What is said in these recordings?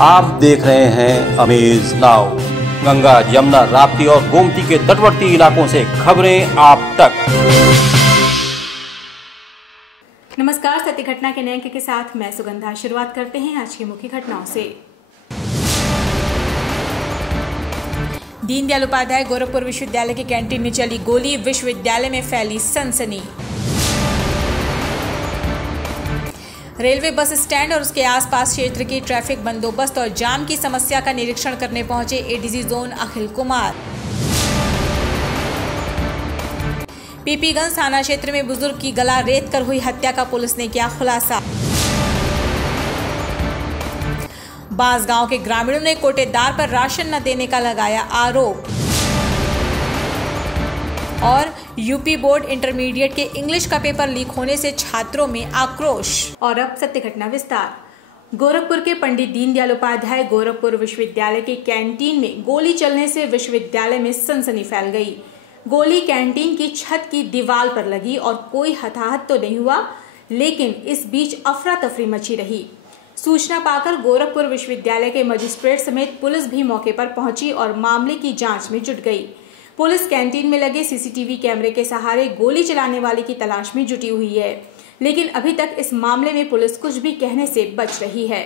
आप देख रहे हैं अमेज नाउ। गंगा, यमुना, राप्ती और गोमती के तटवर्ती इलाकों से खबरें आप तक। नमस्कार, सत्य घटना के नए अंक के साथ मैं सुगंधा। शुरुआत करते हैं आज की मुख्य घटनाओं से। दीनदयाल उपाध्याय गोरखपुर विश्वविद्यालय की कैंटीन में चली गोली, विश्वविद्यालय में फैली सनसनी। रेलवे बस स्टैंड और उसके आसपास क्षेत्र के ट्रैफिक बंदोबस्त और जाम की समस्या का निरीक्षण करने पहुंचे एडीजी जोन अखिल कुमार। पीपीगंज थाना क्षेत्र में बुजुर्ग की गला रेत कर हुई हत्या का पुलिस ने किया खुलासा। बांसगांव के ग्रामीणों ने कोटेदार पर राशन न देने का लगाया आरोप। और यूपी बोर्ड इंटरमीडिएट के इंग्लिश का पेपर लीक होने से छात्रों में आक्रोश। और अब सत्य घटना विस्तार। गोरखपुर के पंडित दीनदयाल उपाध्याय गोरखपुर विश्वविद्यालय की कैंटीन में गोली चलने से विश्वविद्यालय में सनसनी फैल गई। गोली कैंटीन की छत की दीवार पर लगी और कोई हताहत तो नहीं हुआ, लेकिन इस बीच अफरा तफरी मची रही। सूचना पाकर गोरखपुर विश्वविद्यालय के मजिस्ट्रेट समेत पुलिस भी मौके पर पहुंची और मामले की जांच में जुट गई। पुलिस कैंटीन में लगे सीसीटीवी कैमरे के सहारे गोली चलाने वाले की तलाश में जुटी हुई है, लेकिन अभी तक इस मामले में पुलिस कुछ भी कहने से बच रही है।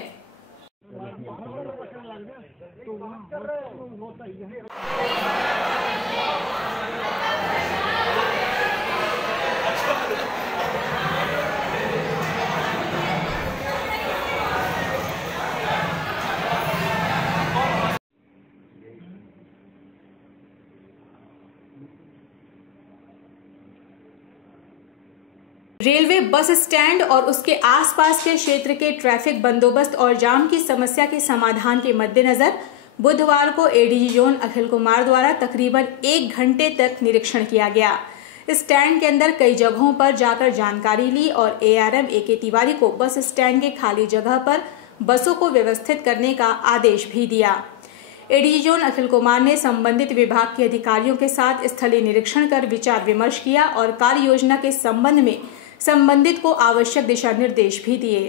रेलवे बस स्टैंड और उसके आसपास के क्षेत्र के ट्रैफिक बंदोबस्त और जाम की समस्या के समाधान के मद्देनजर बुधवार को एडीजी जोन अखिल कुमार द्वारा तकरीबन 1 घंटे तक निरीक्षण किया गया। स्टैंड के अंदर कई जगहों पर जाकर जानकारी ली और एआरएम एके तिवारी को बस स्टैंड के खाली जगह पर बसों को व्यवस्थित करने का आदेश भी दिया। एडीजी जोन अखिल कुमार ने संबंधित विभाग के अधिकारियों के साथ स्थलीय निरीक्षण कर विचार विमर्श किया और कार्य योजना के संबंध में संबंधित को आवश्यक दिशा निर्देश भी दिए।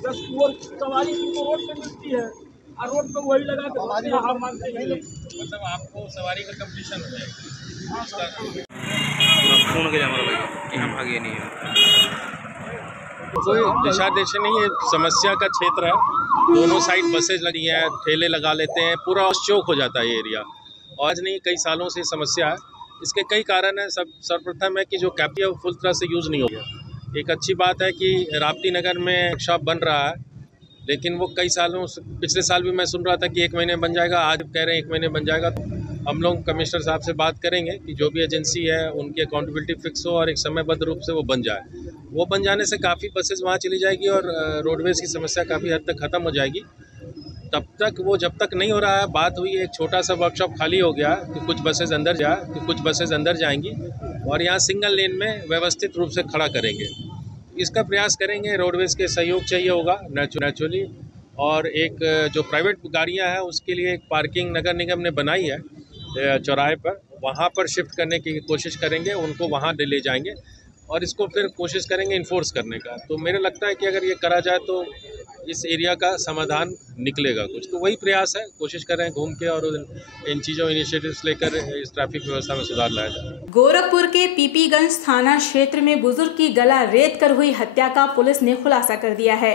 10 सवारी रोड पे मिलती है और रोड पे वही लगा के मतलब आपको सवारी का कंपटीशन हो जाएगा। फोन के कि हम आगे नहीं है, कोई दिशा देश नहीं है। समस्या का क्षेत्र है, दोनों साइड बसेज लगी हैं, ठेले लगा लेते हैं, पूरा चौक हो जाता है ये एरिया। आज नहीं, कई सालों से समस्या है। इसके कई कारण हैं। सर्वप्रथम है कि जो कैपी है वो फुल तरह से यूज़ नहीं हो गया। एक अच्छी बात है कि राप्ती नगर में शॉप बन रहा है, लेकिन वो कई सालों से, पिछले साल भी मैं सुन रहा था कि 1 महीने बन जाएगा, आज कह रहे हैं 1 महीने बन जाएगा। हम लोग कमिश्नर साहब से बात करेंगे कि जो भी एजेंसी है उनकी अकाउंटेबिलिटी फिक्स हो और एक समयबद्ध रूप से वो बन जाए। वो बन जाने से काफ़ी बसेज वहाँ चली जाएगी और रोडवेज़ की समस्या काफ़ी हद तक ख़त्म हो जाएगी। तब तक वो जब तक नहीं हो रहा है, बात हुई एक छोटा सा वर्कशॉप खाली हो गया कि कुछ बसेज अंदर जाएंगी और यहाँ सिंगल लेन में व्यवस्थित रूप से खड़ा करेंगे। इसका प्रयास करेंगे, रोडवेज़ के सहयोग चाहिए होगा नेचुरली। और एक जो प्राइवेट गाड़ियाँ हैं उसके लिए एक पार्किंग नगर निगम ने बनाई है चौराहे पर, वहाँ पर शिफ्ट करने की कोशिश करेंगे, उनको वहाँ ले जाएंगे और इसको फिर कोशिश करेंगे इन्फोर्स करने का। तो मेरे लगता है कि अगर ये करा जाए तो इस एरिया का समाधान निकलेगा कुछ। तो वही प्रयास है, कोशिश कर रहे हैं घूम के और इन चीज़ों इनिशिएटिव्स लेकर इस ट्रैफिक व्यवस्था में सुधार लाया जाए। गोरखपुर के पीपीगंज थाना क्षेत्र में बुजुर्ग की गला रेत कर हुई हत्या का पुलिस ने खुलासा कर दिया है।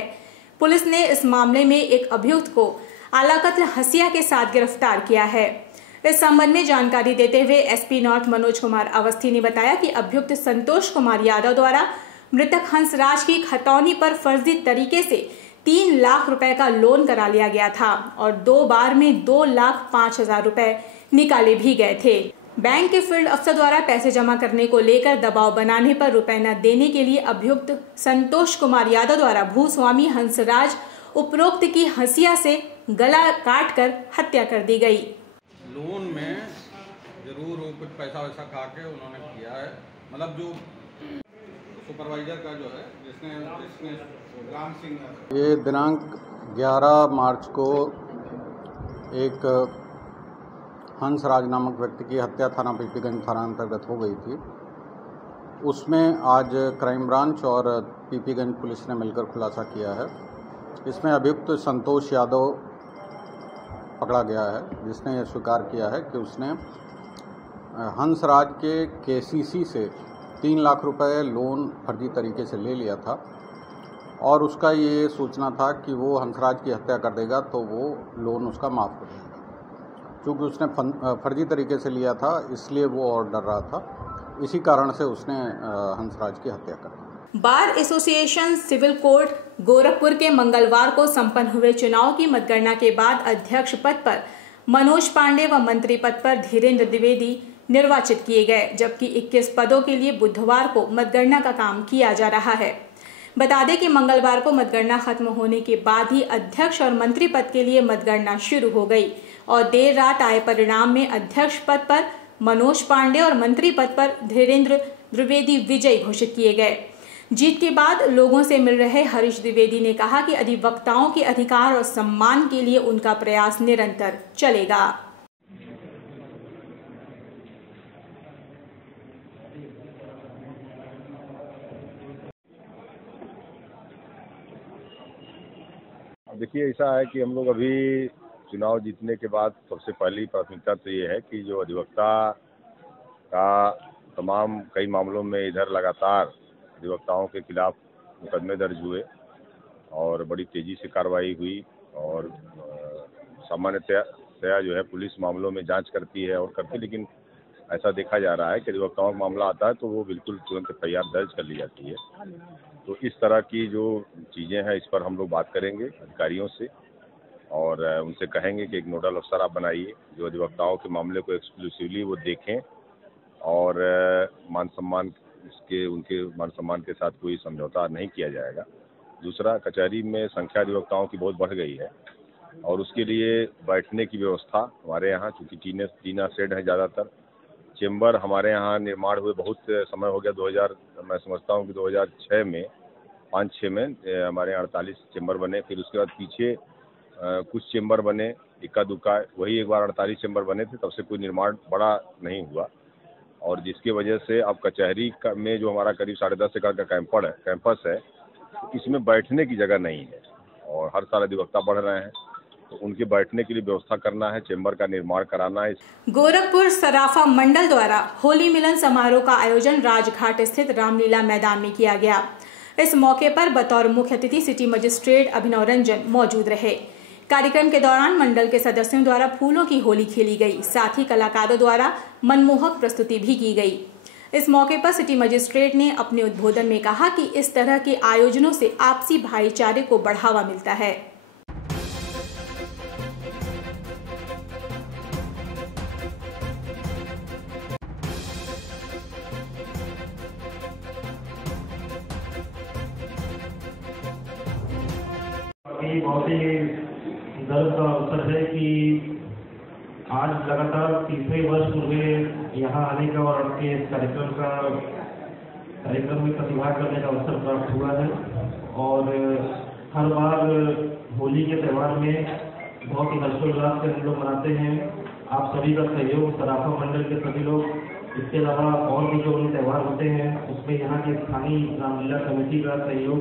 पुलिस ने इस मामले में एक अभियुक्त को आलाकत्ल हसिया के साथ गिरफ्तार किया है। इस संबंध में जानकारी देते हुए एसपी नॉर्थ मनोज कुमार अवस्थी ने बताया कि अभियुक्त संतोष कुमार यादव द्वारा मृतक हंसराज की खतौनी पर फर्जी तरीके से 3 लाख रुपए का लोन करा लिया गया था और 2 बार में 2,05,000 रुपए निकाले भी गए थे। बैंक के फील्ड अफसर द्वारा पैसे जमा करने को लेकर दबाव बनाने पर रुपए न देने के लिए अभियुक्त संतोष कुमार यादव द्वारा भूस्वामी हंसराज उपरोक्त की हंसिया से गला काट कर हत्या कर दी गई। लोन में जरूर वो कुछ पैसा वैसा खा के उन्होंने किया है। मतलब जो सुपरवाइजर का जो है जिसने राम सिंह, ये दिनांक 11 मार्च को एक हंसराज नामक व्यक्ति की हत्या थाना पीपीगंज थाना अंतर्गत हो गई थी। उसमें आज क्राइम ब्रांच और पीपीगंज पुलिस ने मिलकर खुलासा किया है इसमें अभियुक्त संतोष यादव पकड़ा गया है, जिसने यह स्वीकार किया है कि उसने हंसराज के केसीसी से 3 लाख रुपए लोन फर्जी तरीके से ले लिया था और उसका ये सूचना था कि वो हंसराज की हत्या कर देगा तो वो लोन उसका माफ़ हो जाएगा। क्योंकि उसने फर्जी तरीके से लिया था इसलिए वो और डर रहा था, इसी कारण से उसने हंसराज की हत्या कर दी। Bar association civil court Gorakhpur के मंगलवार को संपन्न हुए चुनाव की मतगणना के बाद अध्यक्ष पद पर मनोज पांडे व मंत्री पद पर धीरेन्द्र द्विवेदी निर्वाचित किए गए, जबकि 21 पदों के लिए बुधवार को मतगणना का काम किया जा रहा है। बता दें कि मंगलवार को मतगणना खत्म होने के बाद ही अध्यक्ष और मंत्री पद के लिए मतगणना शुरू हो गई और देर रात आए परिणाम में अध्यक्ष पद पर मनोज पांडे और मंत्री पद पर धीरेन्द्र द्विवेदी विजयी घोषित किए गए। जीत के बाद लोगों से मिल रहे हरीश द्विवेदी ने कहा कि अधिवक्ताओं के अधिकार और सम्मान के लिए उनका प्रयास निरंतर चलेगा। देखिए, ऐसा है कि हम लोग अभी चुनाव जीतने के बाद सबसे पहली प्राथमिकता तो ये है कि जो अधिवक्ता का तमाम कई मामलों में इधर लगातार अधिवक्ताओं के खिलाफ मुकदमे दर्ज हुए और बड़ी तेज़ी से कार्रवाई हुई और सामान्यतया जो है पुलिस मामलों में जांच करती है और करती, लेकिन ऐसा देखा जा रहा है कि अधिवक्ताओं का मामला आता है तो वो बिल्कुल तुरंत FIR दर्ज कर ली जाती है। तो इस तरह की जो चीज़ें हैं इस पर हम लोग बात करेंगे अधिकारियों से और उनसे कहेंगे कि एक नोडल अफसर आप बनाइए जो अधिवक्ताओं के मामले को एक्सक्लूसिवली वो देखें और उनके मान सम्मान के साथ कोई समझौता नहीं किया जाएगा। दूसरा, कचहरी में संख्या अधिवक्ताओं की बहुत बढ़ गई है और उसके लिए बैठने की व्यवस्था हमारे यहाँ, चूँकि टीना शेड है ज़्यादातर, चेम्बर हमारे यहाँ निर्माण हुए बहुत समय हो गया। मैं समझता हूँ कि 2006 में 5-6 में हमारे यहाँ 48 चेम्बर बने, फिर उसके बाद पीछे कुछ चेम्बर बने, इक्का दुक्का, वही एक बार 48 चेम्बर बने थे, तब से कोई निर्माण बड़ा नहीं हुआ और जिसकी वजह से अब कचहरी में जो हमारा करीब 10.5 एकड़ का कैंपस है, इसमें बैठने की जगह नहीं है और हर साल अधिवक्ता बढ़ रहे हैं तो उनके बैठने के लिए व्यवस्था करना है, चेंबर का निर्माण कराना है। गोरखपुर सराफा मंडल द्वारा होली मिलन समारोह का आयोजन राजघाट स्थित रामलीला मैदान में किया गया। इस मौके पर बतौर मुख्य अतिथि सिटी मजिस्ट्रेट अभिनव रंजन मौजूद रहे। कार्यक्रम के दौरान मंडल के सदस्यों द्वारा फूलों की होली खेली गई, साथ ही कलाकारों द्वारा मनमोहक प्रस्तुति भी की गई। इस मौके पर सिटी मजिस्ट्रेट ने अपने उद्बोधन में कहा कि इस तरह के आयोजनों से आपसी भाईचारे को बढ़ावा मिलता है। बहुत ही गर्व का अवसर है कि आज लगातार 3रे वर्ष मुझे यहाँ आने का और आपके कार्यक्रम में प्रतिभाग करने का अवसर प्राप्त हुआ है और हर बार होली के त्यौहार में बहुत ही हर्षोल्लास से हम लोग मनाते हैं। आप सभी का सहयोग, सराफा मंडल के सभी लोग, इसके अलावा और भी जो त्यौहार होते हैं उसमें यहाँ की स्थानीय रामलीला कमेटी का सहयोग।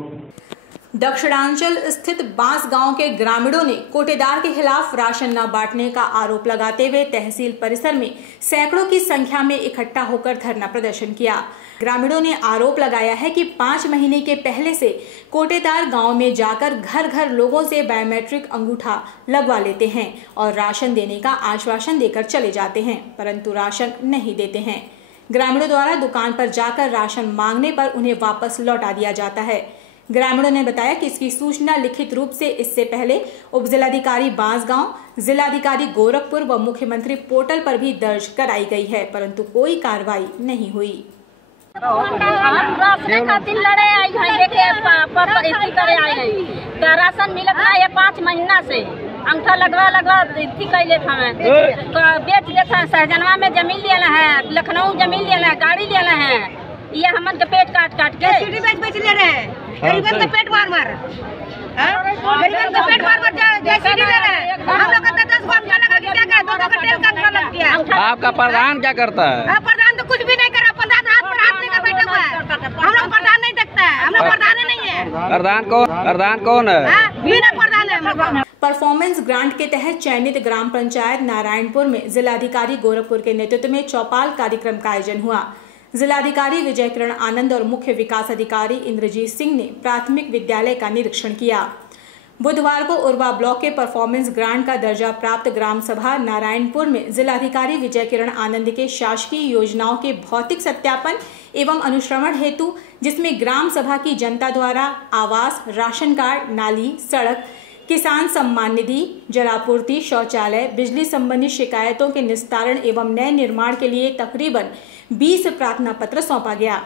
दक्षिणांचल स्थित बांस गांव के ग्रामीणों ने कोटेदार के खिलाफ राशन न बांटने का आरोप लगाते हुए तहसील परिसर में सैकड़ों की संख्या में इकट्ठा होकर धरना प्रदर्शन किया। ग्रामीणों ने आरोप लगाया है कि 5 महीने के पहले से कोटेदार गांव में जाकर घर घर लोगों से बायोमेट्रिक अंगूठा लगवा लेते हैं और राशन देने का आश्वासन देकर चले जाते हैं, परंतु राशन नहीं देते हैं। ग्रामीणों द्वारा दुकान पर जाकर राशन मांगने पर उन्हें वापस लौटा दिया जाता है। ग्रामीणों ने बताया कि इसकी सूचना लिखित रूप से इससे पहले उप जिलाधिकारी बांसगांव, जिलाधिकारी गोरखपुर व मुख्यमंत्री पोर्टल पर भी दर्ज कराई गई है, परंतु कोई कार्रवाई नहीं हुई। राशन मिलत है 5 महीना से अंगूठा लगवा कैले बेच देते हैं। सहजनवा में जमीन लेना है, लखनऊ जमीन लेना है, गाड़ी लेना है, ये हमन के पेट काट के बेच ले रहे हैं। गरीबन का पेट मार गरीबन का पेट मार जैसे ले रहे हैं। हम लोग का 10 बार लगा के क्या करे, 2 का तेल का लग गया। आपका प्रधान क्या करता है? प्रधान तो कुछ भी नहीं कर रहा, प्रधान हाथ पर हाथ लेकर बैठा हुआ है। हम लोग प्रधान नहीं देखता है, हम लोग प्रधान नहीं है। प्रधान कौन है? परफॉर्मेंस ग्रांट के तहत चयनित ग्राम पंचायत नारायणपुर में जिलाधिकारी गोरखपुर के नेतृत्व में चौपाल कार्यक्रम का आयोजन हुआ। जिलाधिकारी विजय किरण आनंद और मुख्य विकास अधिकारी इंद्रजीत सिंह ने प्राथमिक विद्यालय का निरीक्षण किया। बुधवार को उरवा ब्लॉक के परफॉर्मेंस ग्रांट का दर्जा प्राप्त ग्राम सभा नारायणपुर में जिलाधिकारी विजय किरण आनंद के शासकीय योजनाओं के भौतिक सत्यापन एवं अनुश्रवण हेतु, जिसमें ग्राम सभा की जनता द्वारा आवास, राशन कार्ड, नाली, सड़क, किसान सम्मान निधि, जलापूर्ति, शौचालय, बिजली संबंधी शिकायतों के निस्तारण एवं नए निर्माण के लिए तकरीबन 20 प्रार्थना पत्र सौंपा गया,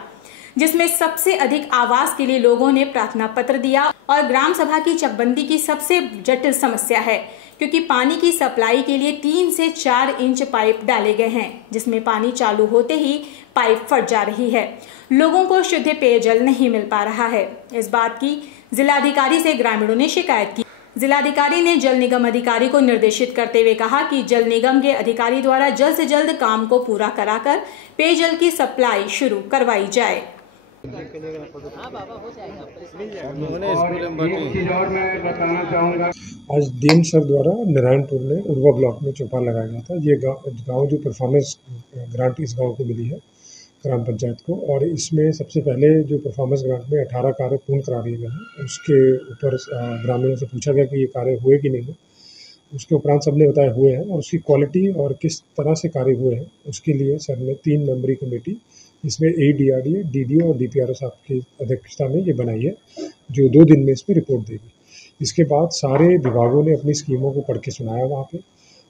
जिसमें सबसे अधिक आवास के लिए लोगों ने प्रार्थना पत्र दिया। और ग्राम सभा की चकबंदी की सबसे जटिल समस्या है, क्योंकि पानी की सप्लाई के लिए 3 से 4 इंच पाइप डाले गए हैं, जिसमें पानी चालू होते ही पाइप फट जा रही है। लोगों को शुद्ध पेयजल नहीं मिल पा रहा है। इस बात की जिलाधिकारी से ग्रामीणों ने शिकायत की। जिलाधिकारी ने जल निगम अधिकारी को निर्देशित करते हुए कहा कि जल निगम के अधिकारी द्वारा जल्द से जल्द काम को पूरा कराकर पेयजल की सप्लाई शुरू करवाई जाए। आज डीएम सर द्वारा नारायणपुर में उरवा ब्लॉक में चौपाल लगाया गया था। ये गांव जो परफॉर्मेंस ग्रांट इस गांव को मिली है ग्राम पंचायत को, और इसमें सबसे पहले जो परफॉर्मेंस ग्रांट में 18 कार्य पूर्ण करा दिए गए हैं, उसके ऊपर ग्रामीणों से पूछा गया कि ये कार्य हुए कि नहीं हुए। उसके उपरांत सबने बताया हुए हैं, और उसकी क्वालिटी और किस तरह से कार्य हुए हैं उसके लिए सर ने 3 मेंबरी कमेटी, इसमें ADRDA, DDO और DPRO साहब की अध्यक्षता में ये बनाई है, जो 2 दिन में इस पर रिपोर्ट देगी। इसके बाद सारे विभागों ने अपनी स्कीमों को पढ़ के सुनाया वहाँ पे,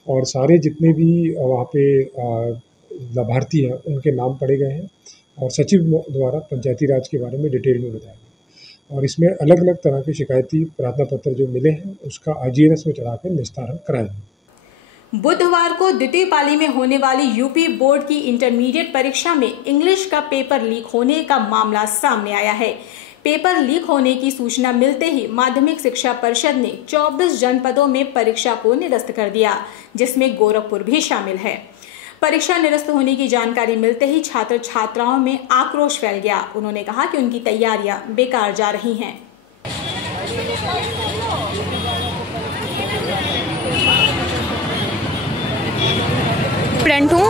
और सारे जितने भी वहाँ पे लाभार्थी हैं उनके नाम पढ़े गए हैं, और सचिव द्वारा पंचायती राज के बारे में डिटेल में बताया गया। और इसमें अलग अलग तरह के शिकायती प्रार्थना पत्र जो मिले हैं उसका IGRS में चढ़ाकर निस्तारण कराया गया। बुधवार को द्वितीय पाली में होने वाली यूपी बोर्ड की इंटरमीडिएट परीक्षा में इंग्लिश का पेपर लीक होने का मामला सामने आया है। पेपर लीक होने की सूचना मिलते ही माध्यमिक शिक्षा परिषद ने 24 जनपदों में परीक्षा को निरस्त कर दिया, जिसमें गोरखपुर भी शामिल है। परीक्षा निरस्त होने की जानकारी मिलते ही छात्र छात्राओं में आक्रोश फैल गया। उन्होंने कहा कि उनकी तैयारियां बेकार जा रही हैं। स्टूडेंट हूँ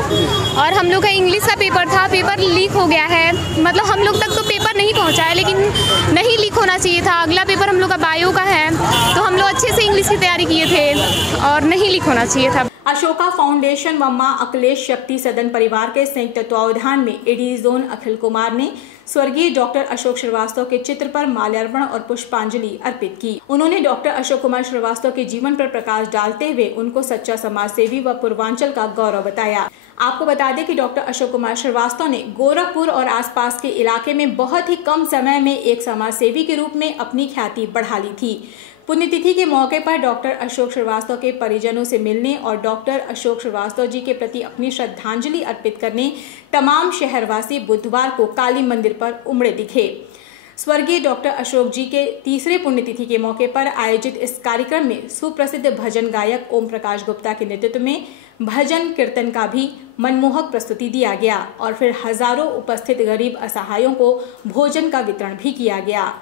और हम लोग का इंग्लिश का पेपर था, पेपर लीक हो गया है। मतलब हम लोग तक तो पेपर नहीं पहुँचा है, लेकिन नहीं लीक होना चाहिए था। अगला पेपर हम लोग का बायो का है, तो हम लोग अच्छे से इंग्लिश की तैयारी किए थे और नहीं लीक होना चाहिए था। अशोका फाउंडेशन व मां अखिलेश शक्ति सदन परिवार के संयुक्त तत्वावधान में एडी जोन अखिल कुमार ने स्वर्गीय डॉक्टर अशोक श्रीवास्तव के चित्र पर माल्यार्पण और पुष्पांजलि अर्पित की। उन्होंने डॉक्टर अशोक कुमार श्रीवास्तव के जीवन पर प्रकाश डालते हुए उनको सच्चा समाजसेवी व पूर्वांचल का गौरव बताया। आपको बता दें कि डॉक्टर अशोक कुमार श्रीवास्तव ने गोरखपुर और आसपास के इलाके में बहुत ही कम समय में एक समाजसेवी के रूप में अपनी ख्याति बढ़ा ली थी। पुण्यतिथि के मौके पर डॉक्टर अशोक श्रीवास्तव के परिजनों से मिलने और डॉक्टर अशोक श्रीवास्तव जी के प्रति अपनी श्रद्धांजलि अर्पित करने तमाम शहरवासी बुधवार को काली मंदिर पर उमड़े दिखे। स्वर्गीय डॉक्टर अशोक जी के 3रे पुण्यतिथि के मौके पर आयोजित इस कार्यक्रम में सुप्रसिद्ध भजन गायक ओम प्रकाश गुप्ता के नेतृत्व में भजन कीर्तन का भी मनमोहक प्रस्तुति दिया गया और फिर हजारों उपस्थित गरीब असहायों को भोजन का वितरण भी किया गया।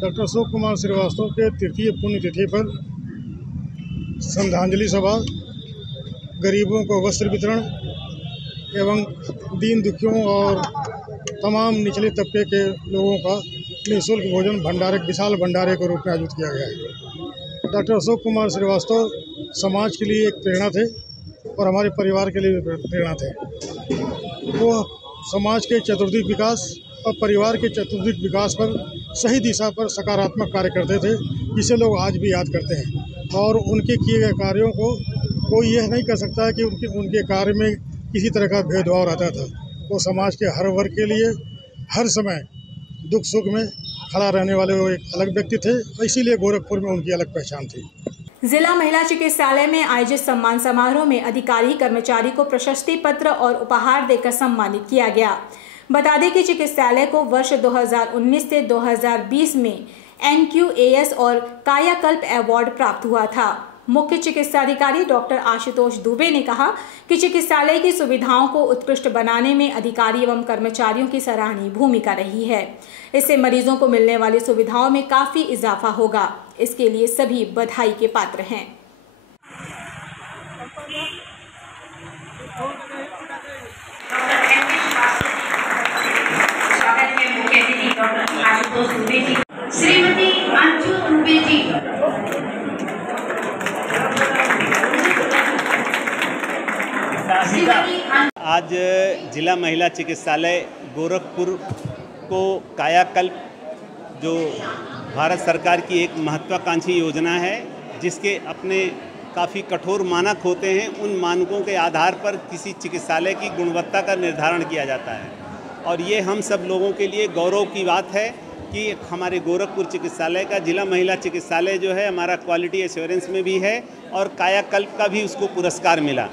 डॉक्टर अशोक कुमार श्रीवास्तव के 3य पुण्यतिथि पर श्रद्धांजलि सभा, गरीबों को वस्त्र वितरण एवं दीन दुखियों और तमाम निचले तबके के लोगों का निःशुल्क भोजन भंडारे, विशाल भंडारे के रूप में आयोजित किया गया है। डॉक्टर अशोक कुमार श्रीवास्तव समाज के लिए एक प्रेरणा थे और हमारे परिवार के लिए भी प्रेरणा थे। वो समाज के चतुर्दिक विकास और परिवार के चतुर्दिक विकास पर सही दिशा पर सकारात्मक कार्य करते थे, जिसे लोग आज भी याद करते हैं। और उनके किए गए कार्यों को कोई यह नहीं कह सकता है कि उनके कार्य में किसी तरह का भेदभाव रहता था। वो समाज के हर वर्ग के लिए हर समय दुख सुख में खड़ा रहने वाले वो एक अलग व्यक्ति थे, इसीलिए गोरखपुर में उनकी अलग पहचान थी। जिला महिला चिकित्सालय में आयोजित सम्मान समारोह में अधिकारी कर्मचारी को प्रशस्ति पत्र और उपहार देकर सम्मानित किया गया। बता दें कि चिकित्सालय को वर्ष 2019 से 2020 में NQAS और कायाकल्प अवार्ड प्राप्त हुआ था। मुख्य चिकित्साधिकारी डॉक्टर आशुतोष दुबे ने कहा कि चिकित्सालय की सुविधाओं को उत्कृष्ट बनाने में अधिकारी एवं कर्मचारियों की सराहनीय भूमिका रही है। इससे मरीजों को मिलने वाली सुविधाओं में काफी इजाफा होगा। इसके लिए सभी बधाई के पात्र हैं। श्रीमती अंशु दुबे जी, आज जिला महिला चिकित्सालय गोरखपुर को कायाकल्प, जो भारत सरकार की एक महत्वाकांक्षी योजना है, जिसके अपने काफ़ी कठोर मानक होते हैं, उन मानकों के आधार पर किसी चिकित्सालय की गुणवत्ता का निर्धारण किया जाता है। और ये हम सब लोगों के लिए गौरव की बात है कि हमारे गोरखपुर चिकित्सालय का जिला महिला चिकित्सालय जो है हमारा क्वालिटी एश्योरेंस में भी है और कायाकल्प का भी उसको पुरस्कार मिला।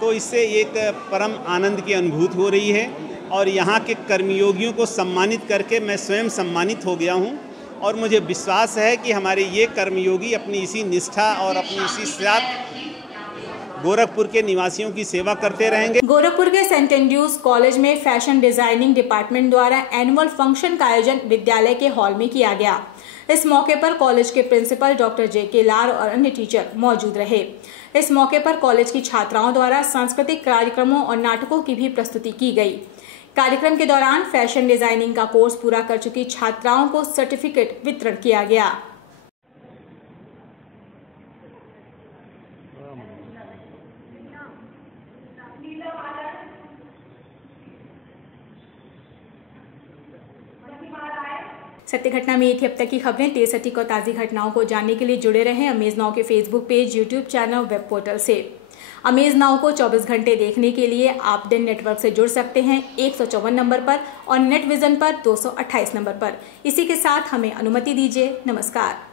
तो इससे एक परम आनंद की अनुभूति हो रही है और यहाँ के कर्मयोगियों को सम्मानित करके मैं स्वयं सम्मानित हो गया हूँ और मुझे विश्वास है कि हमारे ये कर्मयोगी अपनी इसी निष्ठा और अपनी इसी साथ गोरखपुर के निवासियों की सेवा करते रहेंगे। गोरखपुर के सेंट एंड्रूज कॉलेज में फैशन डिजाइनिंग डिपार्टमेंट द्वारा एनुअल फंक्शन का आयोजन विद्यालय के हॉल में किया गया। इस मौके पर कॉलेज के प्रिंसिपल डॉक्टर JK लाल और अन्य टीचर मौजूद रहे। इस मौके पर कॉलेज की छात्राओं द्वारा सांस्कृतिक कार्यक्रमों और नाटकों की भी प्रस्तुति की गई। कार्यक्रम के दौरान फैशन डिजाइनिंग का कोर्स पूरा कर चुकी छात्राओं को सर्टिफिकेट वितरण किया गया। सत्य घटना में ये थी अब तक की खबरें। तेज सटीक और ताज़ी घटनाओं को जानने के लिए जुड़े रहें अमेज नाउ के Facebook page, YouTube channel, web portal से। अमेज नाउ को 24 घंटे देखने के लिए आप दिन नेटवर्क से जुड़ सकते हैं 154 नंबर पर और नेट विजन पर 228 नंबर पर। इसी के साथ हमें अनुमति दीजिए। नमस्कार।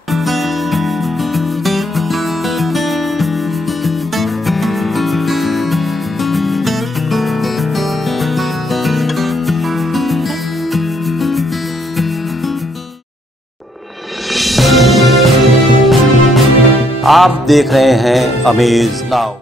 आप देख रहे हैं अमेज नाउ।